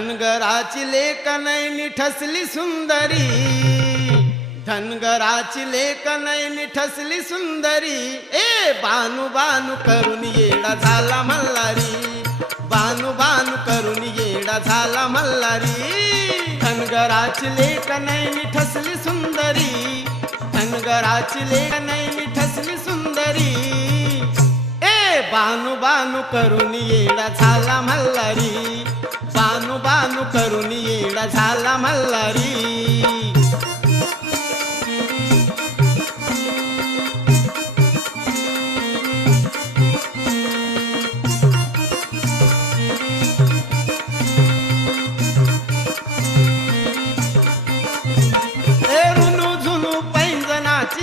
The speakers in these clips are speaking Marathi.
धनगराची लेक नैनी ठसली सुंदरी. धनगराची लेक नैनी ठसली सुंदरी. ए बानू बानू करून येडा झाला मल्हारी. बानू बानू करून येडा झाला मल्हारी. धनगराची लेक नैनी ठसली सुंदरी. धनगराची लेक नैनी ठसली सुंदरी. ए बानू बानू करून येडा झाला मल्हारी. बानू बानू करून येडा झाला मल्हारी.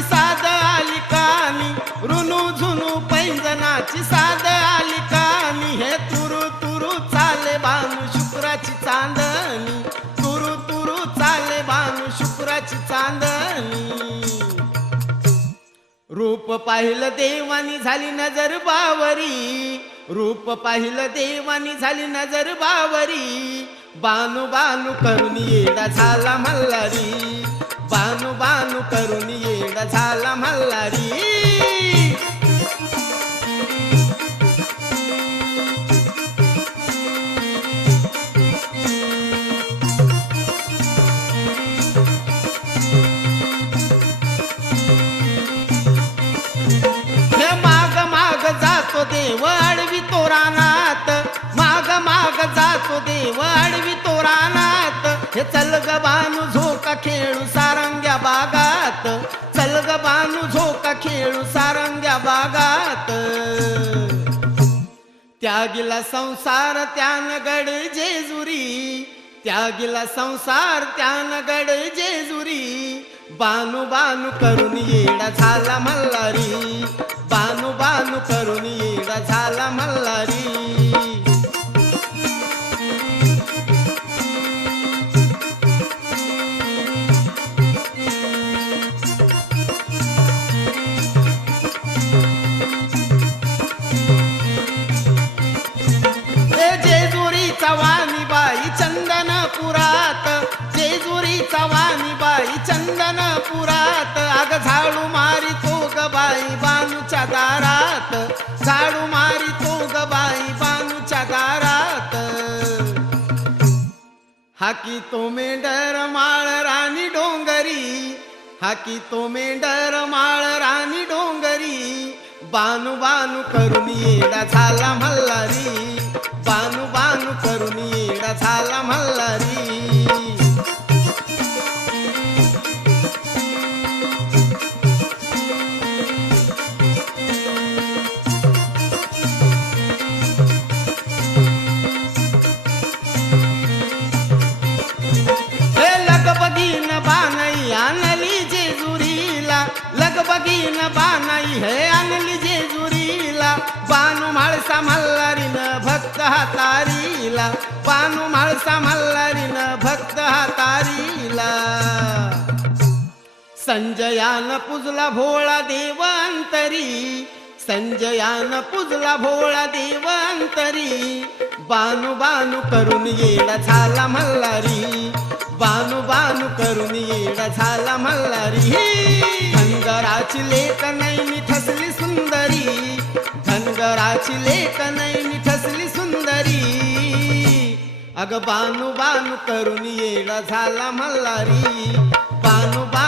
साध झुनू आली कानी. रुनू झुनू पैंजनाची शुक्राची चांदणी. रूप पाहिलं देवानी झाली नजर बावरी. रूप पाहिलं देवानी झाली नजर बावरी. बानू बानू करून येडा झाला मल्हारी. बानू बानू करून येडा झाला मल्हारी. जातो देव अडवी तोरानात माग माग जातो देव अडवी तोरानात हे चलग बानू झोका खेळू सारंग्या बागात. चलग बानू झोका खेळू सारंग्या बागात. त्यागिला संसार त्यान गड जेजुरी. त्यागिला संसार त्यान गड जेजुरी. बानू बानू करून येडा झाला मल्हारी. बानू बानू करून येडा झाला मल्हारी. हे जेजुरीचा वाणी बाई चंदनपुरात जेजुरीचा वाणी बाई चंदनपुरात अग झाडू मारी हाकी तो मेंढर माळ राणी डोंगरी. हाकी तो मेंढर माळ राणी डोंगरी. बानू बानू करून येडा झाला मल्हारी. बानू बानू करून येडा झाला मल्हारी. मल्हारीन भक्त हातारीला. बानू म्हाळसा मल्हारीन भक्त हातारीला. संजयान पुजला भोळा देवांतरी. संजयान पुजला भोळा देवांतरी. बानू बानू करून येडा झाला मल्हारी बानू बानू करून येडा झाला मल्हारी धनगराची लेक नैनी ठसली सुंदरी डोंगराची लेख नाही मी ठसली सुंदरी। अग बानू बानू करून येडा झाला मल्हारी। बानू बानू